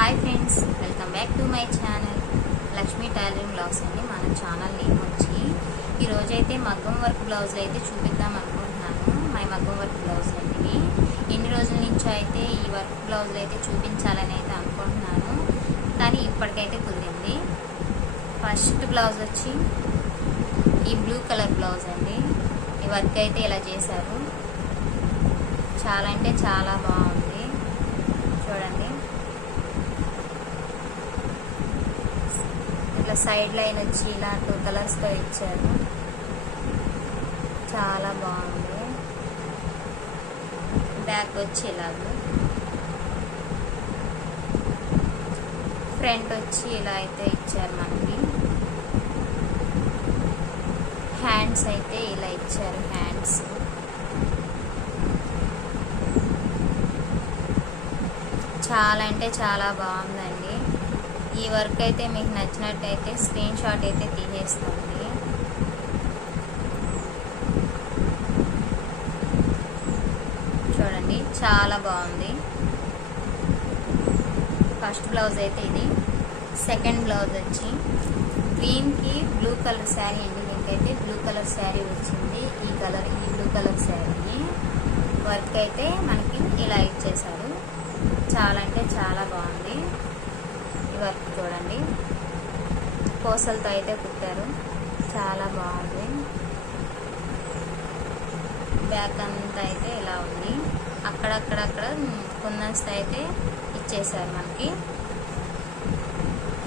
Hi friends, welcome back to my channel Lakshmi tailoring blouse అండి. మన channel name వచ్చి ఈరోజైతే మగ్గం వర్క్ బ్లౌజులు అయితే చూపిద్దాం అనుకుంటున్నాను. మై మగ్గం వర్క్ బ్లౌజులు అండి. ఎన్ని రోజుల నుంచి అయితే ఈ వర్క్ బ్లౌజులు అయితే చూపించాలని అయితే అనుకుంటున్నాను, కానీ ఇప్పటికైతే కుదిరింది. ఫస్ట్ బ్లౌజ్ వచ్చి ఈ బ్లూ కలర్ బ్లౌజ్ అండి. ఈ వర్క్ అయితే ఇలా చేశారు. చాలా అంటే చాలా బాగుంది, చూడండి. ఇట్లా సైడ్ లైన్ వచ్చి ఇలా 2 కలర్స్ తో ఇచ్చారు. చాలా బాగుంది. బ్యాక్ వచ్చి ఇలాగా, ఫ్రంట్ వచ్చి ఇలా అయితే ఇచ్చారు. మనకి హ్యాండ్స్ అయితే ఇలా ఇచ్చారు. హ్యాండ్స్ చాలా అంటే చాలా బాగుందండి. ఈ వర్క్ అయితే మీకు నచ్చినట్టయితే స్క్రీన్ షాట్ అయితే తీసేస్తుంది. చూడండి, చాలా బాగుంది. ఫస్ట్ బ్లౌజ్ అయితే ఇది. సెకండ్ బ్లౌజ్ వచ్చి గ్రీన్ కి బ్లూ కలర్ శారీ అండి. దీనికైతే బ్లూ కలర్ శారీ వచ్చింది. ఈ బ్లూ కలర్ శారీని వర్క్ అయితే మనకి ఇలా ఇచ్చేసారు. చాలా అంటే చాలా బాగుంది ఈ వర్క్. చూడండి, పూసలతో అయితే కుట్టారు. చాలా బాగుంది. బ్యాక్ అంతా అయితే ఇలా ఉంది. అక్కడక్కడ కుందన్స్ అయితే ఇచ్చేసారు మనకి.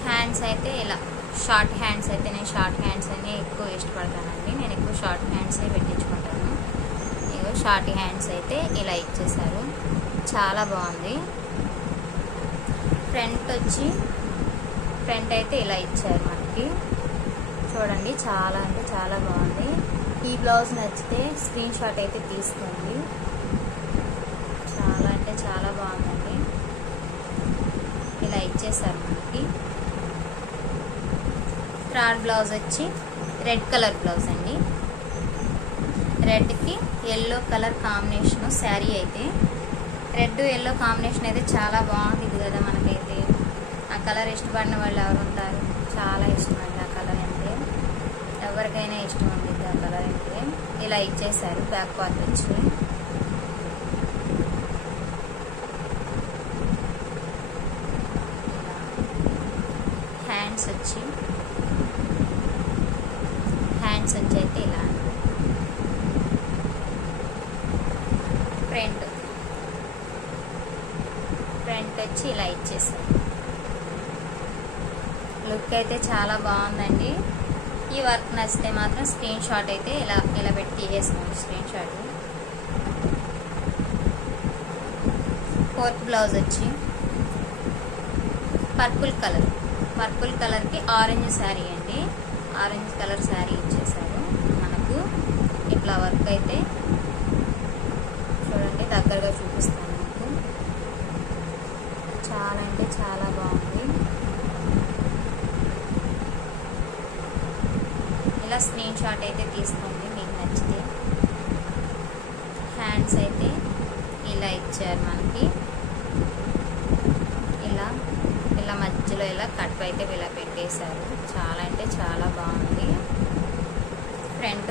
హ్యాండ్స్ అయితే ఇలా షార్ట్ హ్యాండ్స్ అయితే, నేను షార్ట్ హ్యాండ్స్ అని ఎక్కువ ఇష్టపడతానండి. నేను ఎక్కువ షార్ట్ హ్యాండ్స్ పెట్టించుకుంటాను. ఇగో షార్ట్ హ్యాండ్స్ అయితే ఇలా ఇచ్చేసారు. చాలా బాగుంది. ఫ్రంట్ అయితే ఇలా ఇచ్చారు మనకి. చూడండి, చాలా అంటే చాలా బాగుంది. ఈ బ్లౌజ్ నచ్చితే స్క్రీన్ షాట్ అయితే తీసుకోండి. చాలా అంటే చాలా బాగుందండి. ఇలా ఇచ్చేసారు మనకి. థర్డ్ బ్లౌజ్ వచ్చి రెడ్ కలర్ బ్లౌజ్ అండి. రెడ్కి ఎల్లో కలర్ కాంబినేషన్ శారీ అయితే. రెడ్ ఎల్లో కాంబినేషన్ అయితే చాలా బాగుంది కదా మనకైతే. ఆ కలర్ ఇష్టపడిన వాళ్ళు ఎవరు ఉంటారు? చాలా ఇష్టం అండి ఆ కలర్ అంటే. ఎవరికైనా ఇష్టం ఉంటుంది ఆ కలర్ అంటే. ఇలా ఇచ్చేసారు. బ్యాక్ పార్ట్ వచ్చి హ్యాండ్స్ వచ్చి అయితే ఇలా. ఫ్రంట్ వచ్చి ఇలా ఇచ్చేసారు. లుక్ అయితే చాలా బాగుందండి. ఈ వర్క్ నచ్చితే మాత్రం స్క్రీన్ షాట్ అయితే ఇలా పెట్టి తీసేసుకోండి. Screen shot. ఫోర్త్ బ్లౌజ్ వచ్చి పర్పుల్ కలర్కి ఆరెంజ్ శారీ అండి. ఆరెంజ్ కలర్ శారీ ఇచ్చేసారు మనకు. ఇట్లా వర్క్ అయితే చూడండి, దగ్గరగా చూపిస్తాను మీకు. చాలా అంటే చాలా బాగుంది. ఇలా స్క్రీన్ షాట్ అయితే తీసుకోండి మీకు నచ్చితే. హ్యాండ్స్ అయితే ఇలా ఇచ్చారు మనకి. ఇలా మధ్యలో ఇలా కట్ అయితే ఇలా పెట్టేశారు. చాలా అంటే చాలా బాగుంది. ఫ్రంట్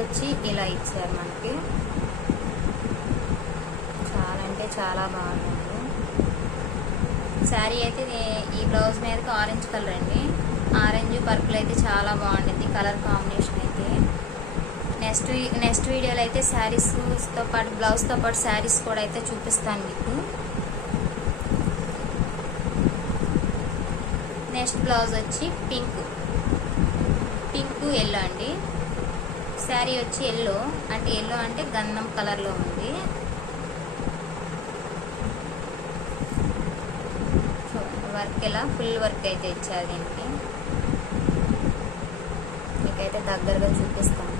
వచ్చి ఇలా ఇచ్చారు మనకి. చాలా అంటే చాలా బాగుందండి. శారీ అయితే ఈ బ్లౌజ్ మీదకి ఆరెంజ్ కలర్ అండి. ఆరెంజ్ పర్పుల్ అయితే చాలా బాగుంటుంది కలర్ కాంబినేషన్ అయితే. నెక్స్ట్ వీడియోలో అయితే శారీస్తో పాటు బ్లౌజ్తో పాటు శారీస్ కూడా అయితే చూపిస్తాను మీకు. నెక్స్ట్ బ్లౌజ్ వచ్చి పింక్ ఎల్లో అండి. శారీ వచ్చి ఎల్లో అంటే గంధం కలర్లో ఉంది. వర్క్ ఇలా ఫుల్ వర్క్ అయితే ఇచ్చారు దీనికి. మీకైతే దగ్గరగా చూపిస్తాను.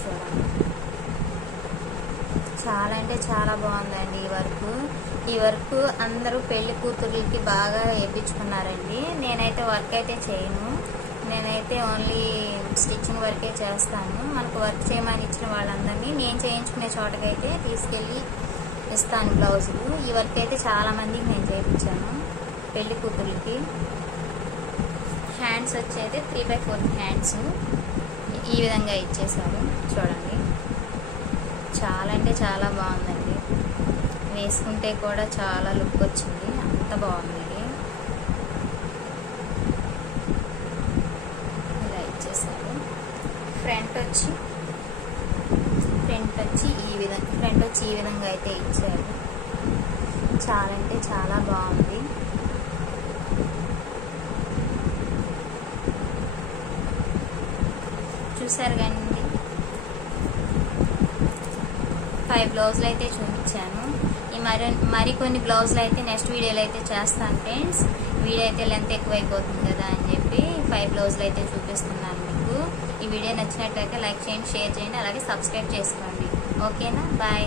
చూడండి, చాలా అంటే చాలా బాగుందండి ఈ వర్క్ అందరూ పెళ్లి కూతుర్లకి బాగా వేయించుకున్నారండి. నేనైతే వర్క్ అయితే చేయను. నేనైతే ఓన్లీ స్టిచ్చింగ్ వర్కే చేస్తాను. మనకు వర్క్ చేయమని ఇచ్చిన వాళ్ళందరినీ నేను చేయించుకునే చోటకైతే తీసుకెళ్ళి పాకిస్తాన్ బ్లౌజులు. ఈ వర్క్ అయితే చాలా మందికి నేను చేయించాను పెళ్లి కూతుర్లకి. హ్యాండ్స్ వచ్చి అయితే 3/4 హ్యాండ్స్ ఈ విధంగా ఇచ్చేసారు. చూడండి, చాలా అంటే చాలా బాగుందండి. వేసుకుంటే కూడా చాలా లుక్ వచ్చింది, అంత బాగుంది. ఇలా ఇచ్చేసారు. ఫ్రంట్ వచ్చి ఈ విధంగా అయితే ఇచ్చారు. చాలా అంటే చాలా బాగుంది. చూసారు కానీ 5 బ్లౌజులు అయితే చూపించాను. ఈ మరికొన్ని బ్లౌజులు అయితే నెక్స్ట్ వీడియోలో అయితే చేస్తాను ఫ్రెండ్స్. వీడియో అయితే లెంత్ ఎక్కువైపోతుంది కదా అని చెప్పి 5 బ్లౌజులు అయితే చూపిస్తున్నాను మీకు. ఈ వీడియో నచ్చినట్లయితే లైక్ చేయండి, షేర్ చేయండి, అలాగే సబ్స్క్రైబ్ చేసుకోండి. ఓకేనా? బాయ్.